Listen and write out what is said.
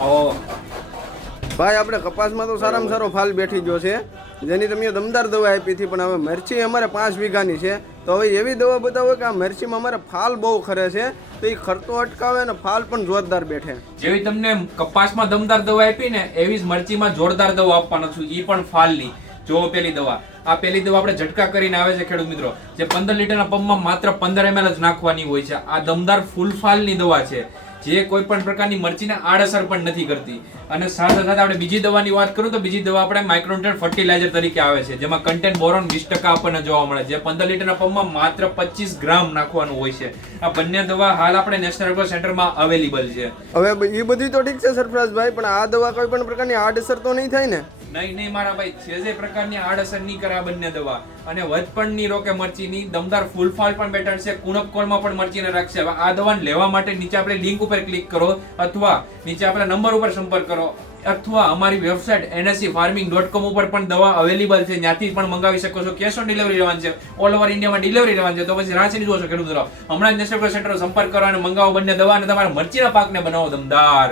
આવો ભાઈ, આપણે કપાસમાં તો સારામાં સારો ફાલ બેઠી ગયો છે. જેની તમે દમદાર દવા આપી હતી, પણ હવે મરચી અમારે પાંચ વીઘાની છે. તો હવે એવી દવા બતાવો કે આ મરચીમાં અમારે ફાલ બહુ ખરે છે, તો એ ખર્ચો અટકાવે અને ફાલ પણ જોરદાર બેઠે. જેવી તમને કપાસમાં દમદાર દવા આપી ને, એવી જ મરચીમાં જોરદાર દવા આપવાનો છું એ પણ ફાલની. જો પેલી દવા. આ પેલી દવા આપણે ઝટકા કરીને આવે છે ખેડૂત મિત્રો. જે પંદર લીટરના પંપમાં માત્ર પંદર એમએલ જ નાખવાની હોય છે. આ દમદાર ફૂલફાલની દવા છે. જે કોઈ પણ પ્રકારની મરચીને આડઅસર પણ નથી કરતી. અને સાથે સાથે આપણે બીજી દવાની વાત કરું તો બીજી દવા આપણે માઇક્રોન્ટેડ ફર્ટિલાઇઝર તરીકે આવે છે. જેમાં કન્ટેન્ટ બોરોન વીસ ટકા આપણને જોવા મળે છે. પંદર લીટરના પંપમાં માત્ર પચીસ ગ્રામ નાખવાનું હોય છે. આ બંને દવા હાલ આપણે નેશનલ એગ્રો સેન્ટરમાં અવેલેબલ છે. હવે એ બધી તો ઠીક છે સરફરાજભાઈ, પણ આ દવા કોઈ પણ પ્રકારની આડઅસર તો નહીં થાય ને? નહીં નહીં, મારા ભાઈ છે જે પ્રકારની આડઅસર નહીં કરે આ બંને દવા. અને વધ પણ નહીં રોકે મરચીની દમદાર ફૂલફાલ પણ બેટર છે, કુણપ કોલમાં પણ મરચીને રાખશે. આ દવાને લેવા માટે નીચે આપણે લિંક ઉપર ક્લિક કરો, અથવા નીચે આપણા નંબર ઉપર સંપર્ક કરો, અથવા અમારી website NSC farming dot com ઉપર પણ દવા અવેલેબલ છે, ત્યાંથી પણ મંગાવી શકો છો. કેશ ઓન ડિલિવરી રહેવાનું છે ઓલ ઓવર ઇન્ડિયામાં ડિલિવરી રહેવાનું છે, તો પછી રાંચી જોશો ખેડૂત હમણાં જ નેશનલ સેન્ટર સંપર્ક કરો અને મંગાવો બંને દવા અને તમારા મરચીના પાકને બનાવો, દમદાર.